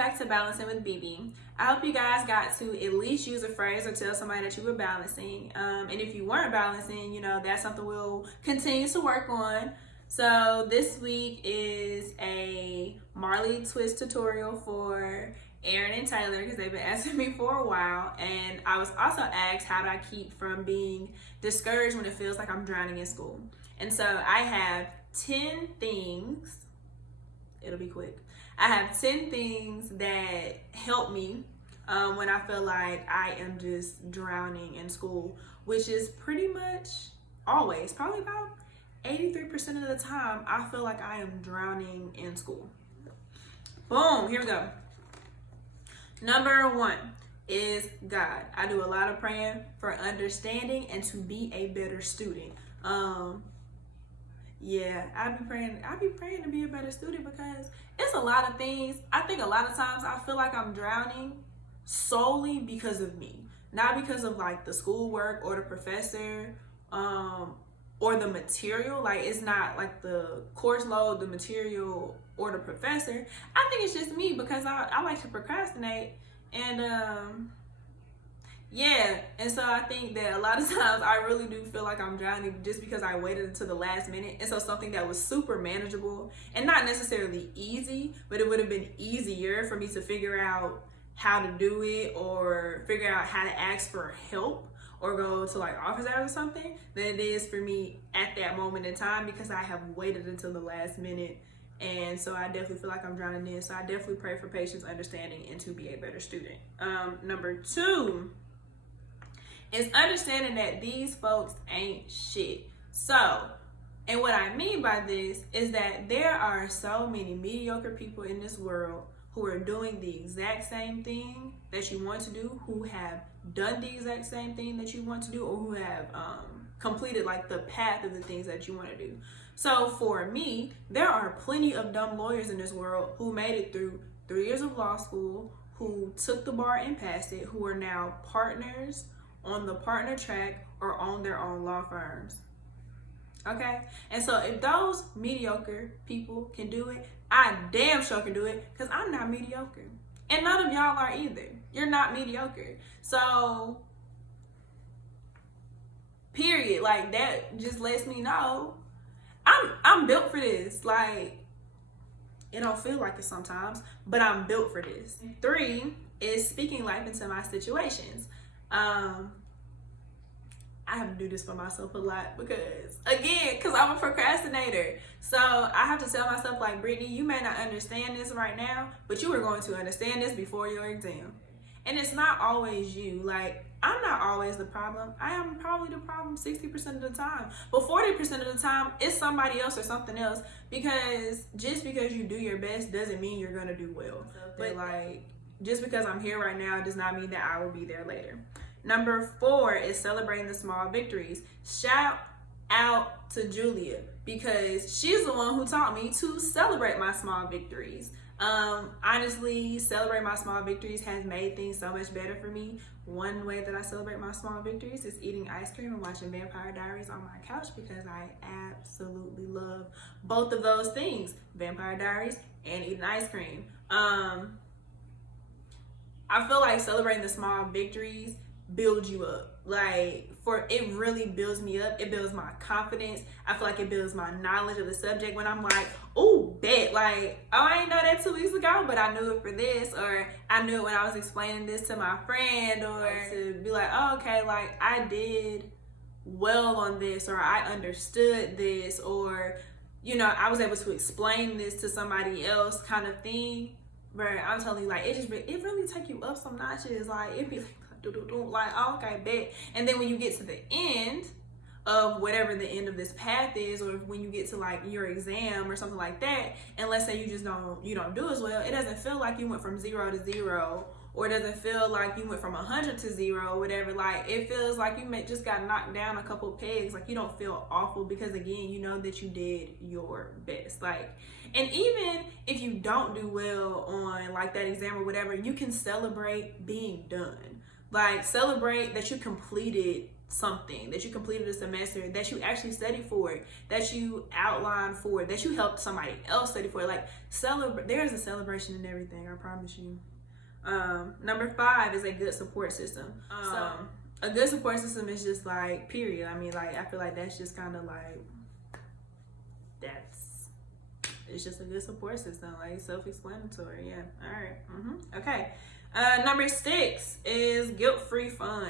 back to Balancing with BB. I hope you guys got to at least use a phrase or tell somebody that you were balancing. And if you weren't balancing, that's something we'll continue to work on. So this week is a Marley twist tutorial for Aaron and Taylor because they've been asking me for a while. And I was also asked, how do I keep from being discouraged when it feels like I'm drowning in school? And so I have 10 things. It'll be quick. I have 10 things that help me when I feel like I am just drowning in school, which is pretty much always, probably about 83% of the time, I feel like I am drowning in school. Boom, here we go. Number 1 is God. I do a lot of praying for understanding and to be a better student. Yeah, I be praying to be a better student because it's a lot of things. I think a lot of times I feel like I'm drowning solely because of me, not because of like the schoolwork or the professor, or the material. Like, it's not like the course load, the material, or the professor. I think it's just me because I like to procrastinate, and yeah, and so I think that a lot of times I really do feel like I'm drowning just because I waited until the last minute. And so something that was super manageable and not necessarily easy, but it would have been easier for me to figure out how to do it or figure out how to ask for help or go to like office hours or something than it is for me at that moment in time because I have waited until the last minute. And so I definitely feel like I'm drowning in. So I definitely pray for patience, understanding, and to be a better student. Number 2 is understanding that these folks ain't shit. So, and what I mean by this is that there are so many mediocre people in this world who are doing the exact same thing that you want to do, who have done the exact same thing that you want to do, or who have completed like the path of the things that you want to do. So for me, there are plenty of dumb lawyers in this world who made it through 3 years of law school, who took the bar and passed it, who are now partners on the partner track or own their own law firms. Okay? And so if those mediocre people can do it, I damn sure can do it because I'm not mediocre. And none of y'all are either. You're not mediocre. So, period. Like, that just lets me know I'm built for this. Like, it don't feel like it sometimes, but I'm built for this. 3 is speaking life into my situations. I have to do this for myself a lot because I'm a procrastinator. So I have to tell myself, like, Brittany, you may not understand this right now, but you are going to understand this before your exam. And it's not always you. Like, I'm not always the problem. I am probably the problem 60% of the time. But 40% of the time, it's somebody else or something else. Because just because you do your best doesn't mean you're going to do well. But, like, just because I'm here right now does not mean that I will be there later. Number 4 is celebrating the small victories. Shout out to Julia because she's the one who taught me to celebrate my small victories. Honestly, celebrate my small victories has made things so much better for me. One way that I celebrate my small victories is eating ice cream and watching Vampire Diaries on my couch because I absolutely love both of those things, Vampire Diaries and eating ice cream. I feel like celebrating the small victories builds you up. Like, it really builds me up. It builds my confidence. I feel like it builds my knowledge of the subject when I'm like, oh, bet, like, oh, I didn't know that 2 weeks ago, but I knew it for this, or I knew it when I was explaining this to my friend, or to be like, oh, okay, like, I did well on this, or I understood this, or, I was able to explain this to somebody else kind of thing. But I'm telling you, like, it really take you up some notches. Like, it be like, like, oh, okay, bet. And then when you get to the end of whatever the end of this path is, or when you get to like your exam or something like that, and let's say you don't do as well, it doesn't feel like you went from 0 to 0, or it doesn't feel like you went from 100 to 0, or whatever. Like, it feels like you just got knocked down a couple pegs. Like, you don't feel awful because, again, you know that you did your best. Like, and even if you don't do well on like that exam or whatever, you can celebrate being done. Like, celebrate that you completed something, that you completed a semester, that you actually studied for it, that you outlined for it, that you helped somebody else study for it. Like, there's a celebration in everything, I promise you. Number 5 is a good support system. So a good support system is just like, period. I mean, like, I feel like that's just kind of like, it's just a good support system, like self-explanatory. Yeah. All right. Okay. Number 6 is guilt-free fun.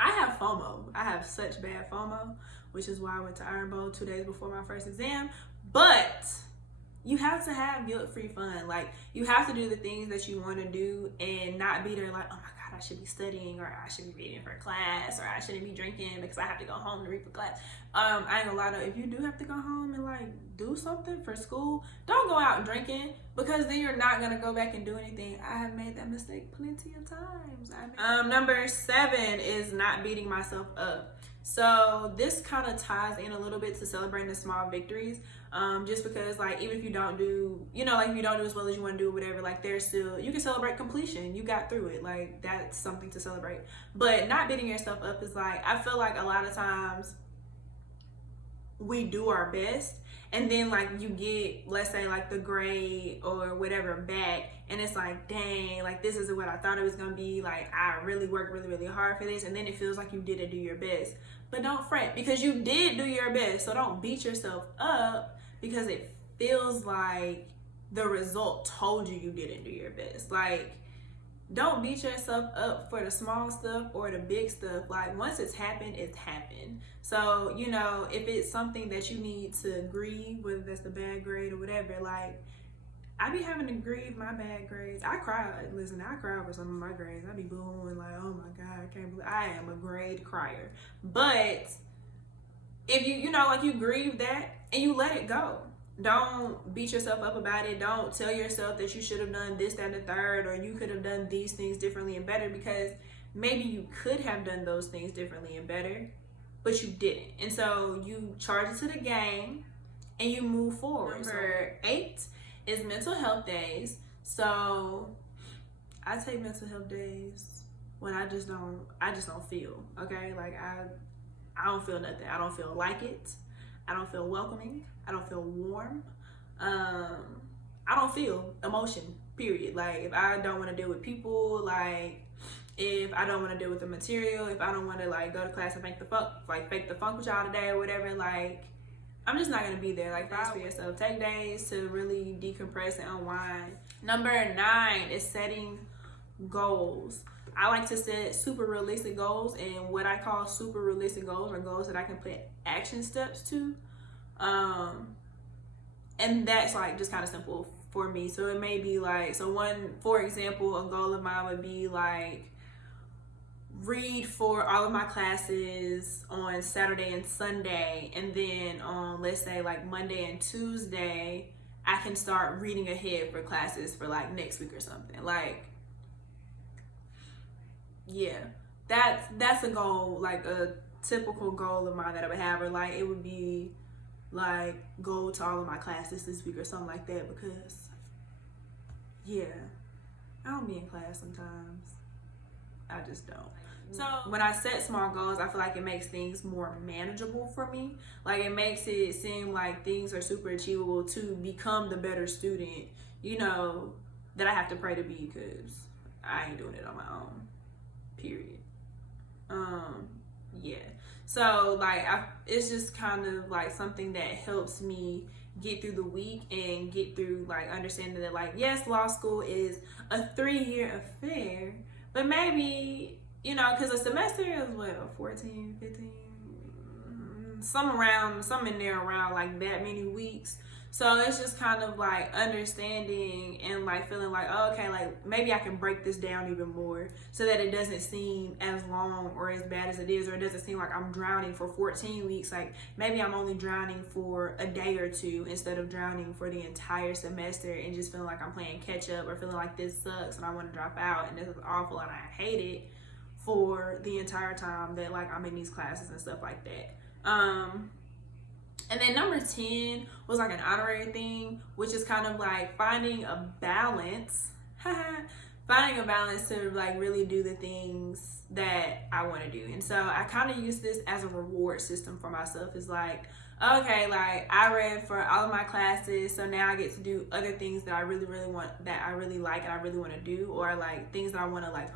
I have FOMO. I have such bad FOMO, which is why I went to Iron Bowl 2 days before my first exam. But you have to have guilt-free fun. Like, you have to do the things that you want to do and not be there like, oh my God, I should be studying, or I should be reading for class, or I shouldn't be drinking because I have to go home to read for class. I ain't gonna lie though, if you do have to go home and like do something for school, don't go out drinking, because then you're not gonna go back and do anything. I have made that mistake plenty of times. Number 7 is not beating myself up. So this kind of ties in a little bit to celebrating the small victories. Just because, like, even if you don't do, like, if you don't do as well as you want to do or whatever, like, there's still, you can celebrate completion. You got through it. Like, that's something to celebrate. But not beating yourself up is like, I feel like a lot of times we do our best, and then like you get, let's say, like the grade or whatever back, and it's like, dang, like this isn't what I thought it was gonna be. Like, I really worked really, really hard for this, and then it feels like you didn't do your best. But don't fret, because you did do your best. So don't beat yourself up because it feels like the result told you didn't do your best. Like, don't beat yourself up for the small stuff or the big stuff. Like, once it's happened, it's happened. So, if it's something that you need to grieve, whether that's the bad grade or whatever, like, I be having to grieve my bad grades. I cry. Listen, I cry over some of my grades. I be booing like, oh my God, I can't believe I am a grade crier. But if you like, you grieve that and you let it go. Don't beat yourself up about it. Don't tell yourself that you should have done this, that, and the third, or you could have done these things differently and better, because maybe you could have done those things differently and better, but you didn't. And so you charge it to the game and you move forward. Number 8 is mental health days. So I take mental health days when I just don't feel, okay? Like, I don't feel nothing. I don't feel like it. I don't feel welcoming. I don't feel warm. I don't feel emotion, period. Like, if I don't want to deal with people, like, if I don't want to deal with the material, if I don't want to, like, go to class and fake the funk with y'all today or whatever, like, I'm just not going to be there. Like, for yourself. Take days to really decompress and unwind. Number 9 is setting goals. I like to set super realistic goals, and what I call super realistic goals are goals that I can put action steps to. And that's like just kind of simple for me. So it may be like, for example, a goal of mine would be like, read for all of my classes on Saturday and Sunday, and then on, let's say, like Monday and Tuesday, I can start reading ahead for classes for like next week or something. Like, yeah, that's a goal, like a typical goal of mine that I would have. Or like, it would be like, go to all of my classes this week or something like that, because yeah, I don't be in class sometimes. I just don't. So when I set small goals, I feel like it makes things more manageable for me. Like, it makes it seem like things are super achievable to become the better student, that I have to pray to be, because I ain't doing it on my own, period. Yeah. So like, it's just kind of like something that helps me get through the week and get through, like, understanding that, like, yes, law school is a 3-year affair, but maybe, because a semester is what, 14, 15, some in there around like that many weeks. So it's just kind of like understanding and like feeling like, oh, okay, like maybe I can break this down even more so that it doesn't seem as long or as bad as it is, or it doesn't seem like I'm drowning for 14 weeks. Like, maybe I'm only drowning for a day or two instead of drowning for the entire semester, and just feeling like I'm playing catch up, or feeling like this sucks and I want to drop out and this is awful and I hate it for the entire time that like I'm in these classes and stuff like that. And then number 10 was like an honorary thing, which is kind of like finding a balance finding a balance to like really do the things that I want to do. And so I kind of use this as a reward system for myself. It's like, okay, like I read for all of my classes, so now I get to do other things that I really want, that I really like and I really want to do, or like things that I want to like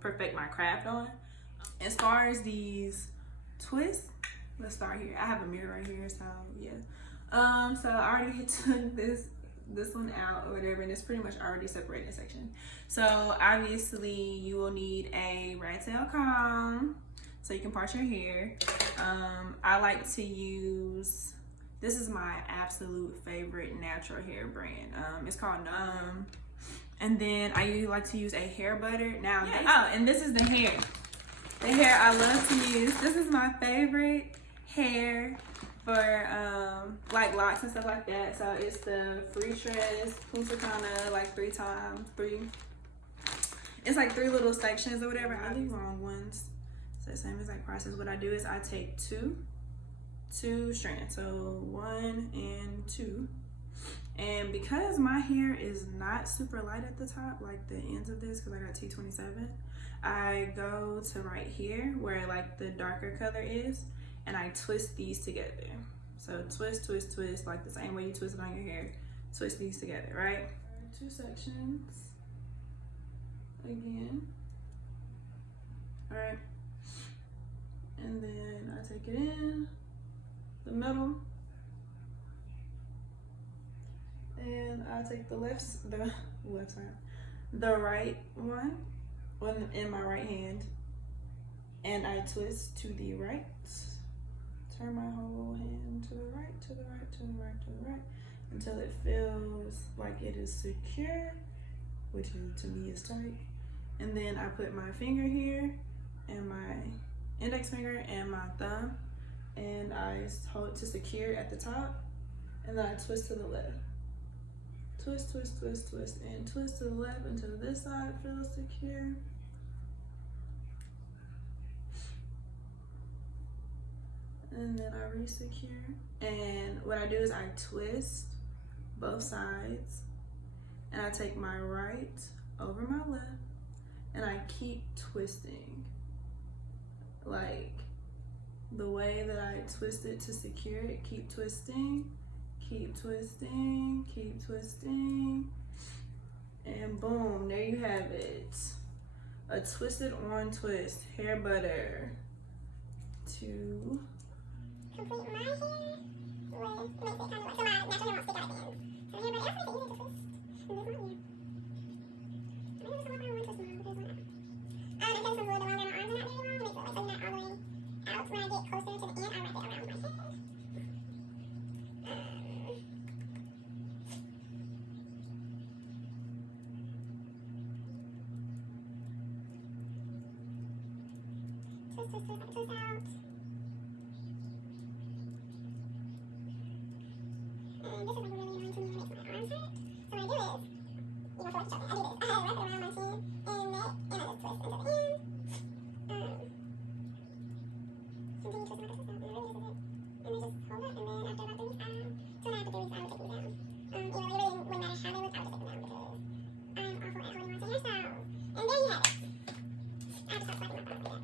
perfect my craft on. As far as these twists, let's start here. I have a mirror right here, so yeah. So I already took this one out or whatever, and it's pretty much already separated section. So obviously you will need a rat tail comb so you can part your hair. I like to use, this is my absolute favorite natural hair brand. It's called Numb. And then I usually like to use a hair butter. Now, oh, and this is the hair. The hair I love to use. This is my favorite hair for like locks and stuff like that. So it's the Freetress Punta Cana, like 3 times 3. It's like 3 little sections or whatever. I do wrong ones. So the same exact process. What I do is I take two strands, so 1 and 2. And because my hair is not super light at the top, like the ends of this, because I got T27, I go to right here where like the darker color is, and I twist these together. So twist, twist, twist, like the same way you twist it on your hair. Twist these together, right? 2 sections. Again. All right. And then I take it in the middle. And I take the left side, the right one in my right hand, and I twist to the right. Turn my whole hand to the right, to the right, to the right, to the right, until it feels like it is secure, which to me is tight. And then I put my finger here, and my index finger and my thumb, and I hold to secure at the top, and then I twist to the left. Twist, twist, twist, twist, and twist to the left until this side feels secure. And then I re-secure. And what I do is I twist both sides, and I take my right over my left, and I keep twisting. Like the way that I twist it to secure it, keep twisting. Keep twisting, keep twisting, and boom, there you have it. A twisted on twist hair butter to complete my hair with, makes it kind of like, so my natural hair won't stick out at the end. So hair butter, that's pretty easy to twist. And this one here. Maybe this one I want to twist more, but there's one out. And because some wood around my arms are not very long, makes it like so you're not all the way out. When I get closer to the end, I wrap it around my head. Twist, twist, twist, twist out. And this is like really annoying to me when it makes my arms hurt. So what I do is, you know, for like chocolate, I do this. I wrap it around my chin and neck, and I just twist until the end. Continue twisting like this, and it really uses it. And then just hold it, and then after about 3 weeks, so now after 3 weeks, I would take these down. You know, it really wouldn't matter how they look, I would just take them down because I'm awful at holding on to hairstyles. And there you have it. I have to stop slapping my phone like that.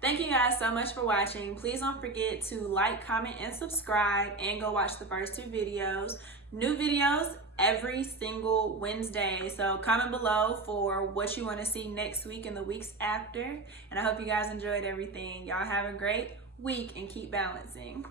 Thank you guys so much for watching. Please don't forget to like, comment, and subscribe, and go watch the first 2 videos. New videos every single Wednesday. So comment below for what you want to see next week and the weeks after. And I hope you guys enjoyed everything. Y'all have a great week and keep balancing.